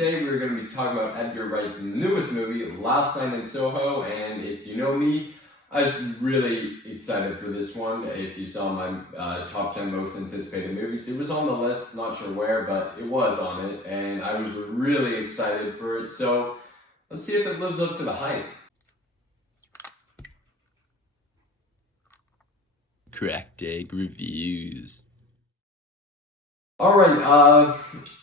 today we're going to be talking about Edgar Wrights' newest movie, Last Night in Soho, and if you know me, I was really excited for this one. If you saw my top 10 most anticipated movies, it was on the list, not sure where, but it was on it, and I was really excited for it, so let's see if it lives up to the hype. Cracked Egg Reviews. Alright,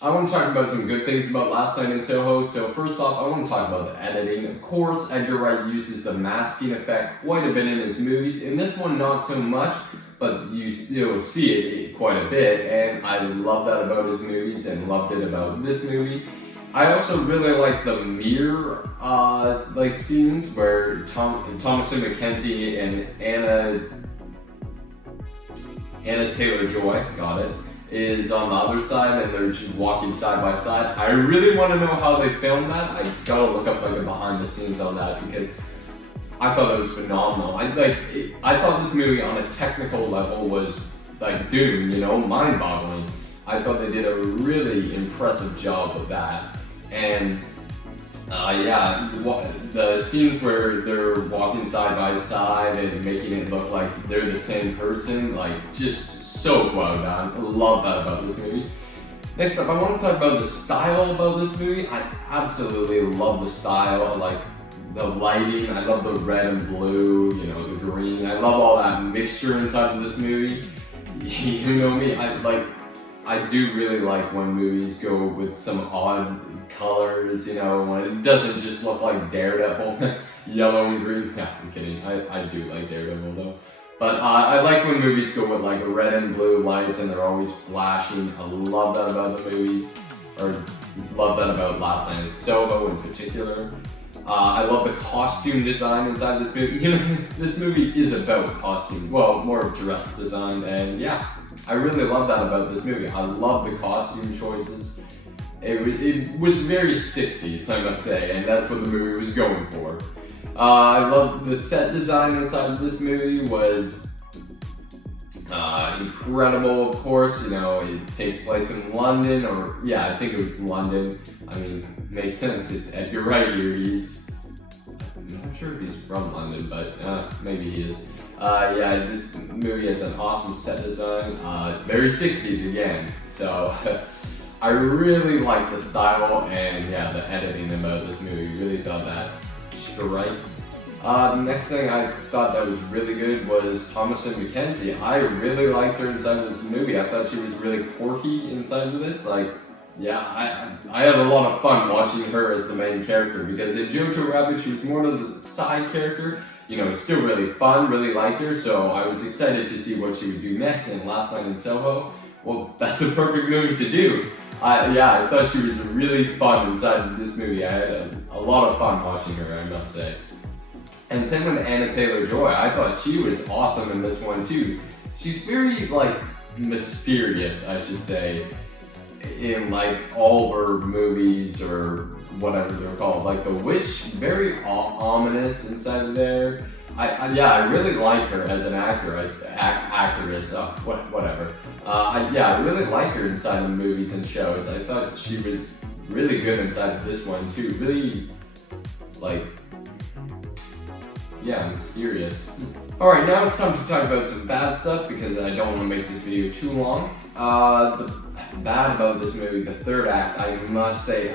I want to talk about some good things about Last Night in Soho. So first off, I want to talk about the editing. Of course, Edgar Wright uses the masking effect quite a bit in his movies. In this one, not so much, but you still see it quite a bit, and I love that about his movies and loved it about this movie. I also really like the mirror scenes where Thomasin McKenzie and Anna Taylor-Joy, got it, is on the other side and they're just walking side by side. I really want to know how they filmed that. I gotta look up like a behind the scenes on that because I thought it was phenomenal. I thought this movie on a technical level was like Doom, mind-boggling. I thought they did a really impressive job with that. And the scenes where they're walking side by side and making it look like they're the same person, just so well done. I love that about this movie. Next up, I want to talk about the style about this movie. I absolutely love the style, like the lighting. I love the red and blue, the green. I love all that mixture inside of this movie. You know me, I do really like when movies go with some odd colors, when it doesn't just look like Daredevil, yellow and green. Yeah, I'm kidding. I do like Daredevil though. But I like when movies go with like red and blue lights and they're always flashing. I love that about the movies, or love that about Last Night in Soho in particular. I love the costume design inside this movie. This movie is about costume, well, more of dress design, and yeah, I really love that about this movie. I love the costume choices. It was very 60s, I must say, and that's what the movie was going for. I love the set design inside of this movie was incredible, of course. It takes place in London, I think it was London. I mean, makes sense, it's Edgar Wright here. I'm not sure if he's from London, but maybe he is. This movie has an awesome set design, very 60s again, so I really like the style and the editing about this movie. Really thought that straight. The next thing I thought that was really good was Thomasin McKenzie. I really liked her inside of this movie. I thought she was really quirky inside of this. I had a lot of fun watching her as the main character because in Jojo Rabbit she was more of the side character. Still really fun, really liked her, so I was excited to see what she would do next in Last Night in Soho. Well, that's a perfect movie to do. I thought she was really fun inside of this movie. I had a lot of fun watching her, I must say. And same with Anna Taylor-Joy. I thought she was awesome in this one too. She's very mysterious, I should say, in all her movies or whatever they're called. The Witch, very ominous inside of there. I really like her as an actress, whatever. I really like her inside of movies and shows. I thought she was really good inside of this one too. Really, mysterious. Alright, now it's time to talk about some bad stuff because I don't want to make this video too long. The bad about this movie, the third act, I must say,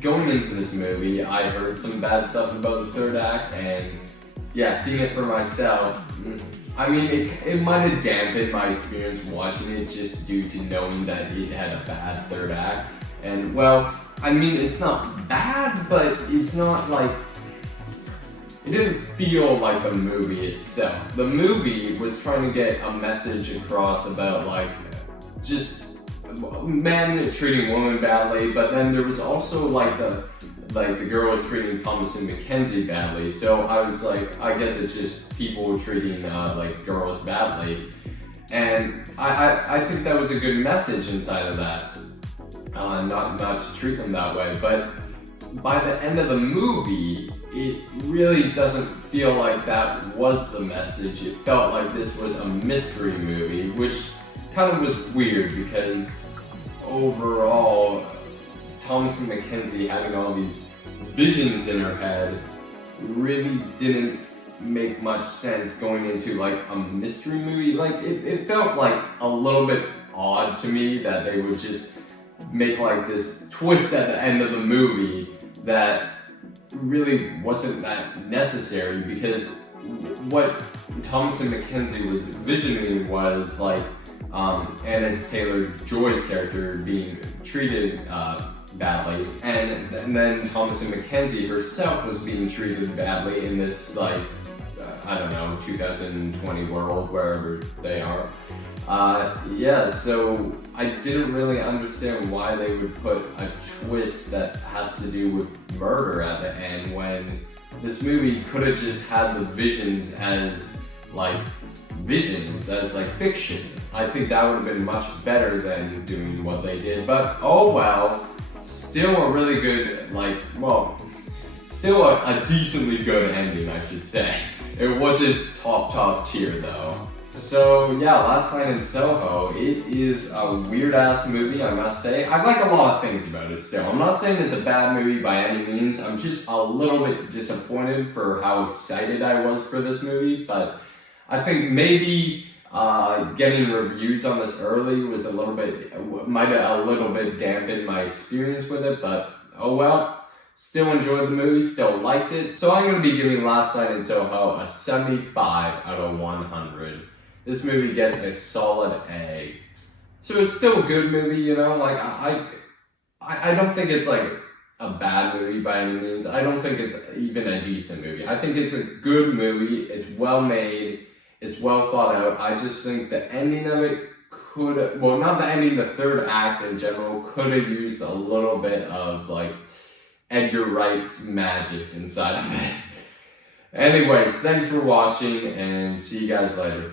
going into this movie, I heard some bad stuff about the third act, and seeing it for myself, it might have dampened my experience watching it just due to knowing that it had a bad third act. And it's not bad, but it's not it didn't feel like the movie itself. The movie was trying to get a message across about just men treating women badly, but then there was also the girl was treating Thomasin McKenzie badly. So I was I guess it's just people treating girls badly, and I think that was a good message inside of that. Not to treat them that way, but by the end of the movie, it really doesn't feel like that was the message. It felt like this was a mystery movie, which kind of was weird because overall Thomasin McKenzie having all these visions in her head really didn't make much sense going into like a mystery movie. Like it felt like a little bit odd to me that they would just make like this twist at the end of the movie that really wasn't that necessary, because what Thomasin McKenzie was visioning was like Anna Taylor-Joy's character being treated badly, and then Thomasin McKenzie herself was being treated badly in this like I don't know, 2020 world, wherever they are. So I didn't really understand why they would put a twist that has to do with murder at the end, when this movie could have just had the visions as like fiction. I think that would have been much better than doing what they did, but oh well. Still a really good, still a decently good ending, I should say. It wasn't top tier though. So yeah, Last Night in Soho, it is a weird ass movie, I must say. I like a lot of things about it still. I'm not saying it's a bad movie by any means. I'm just a little bit disappointed for how excited I was for this movie, but I think maybe getting reviews on this early might have a little bit dampened my experience with it, but oh well. Still enjoyed the movie, still liked it. So I'm going to be giving Last Night in Soho a 75 out of 100. This movie gets a solid A. So it's still a good movie, you know, like I don't think it's like a bad movie by any means. I don't think it's even a decent movie. I think it's a good movie, it's well made, it's well thought out. I just think the ending of it not the ending, the third act in general could have used a little bit of like Edgar Wrights magic inside of it. Anyways, thanks for watching and see you guys later.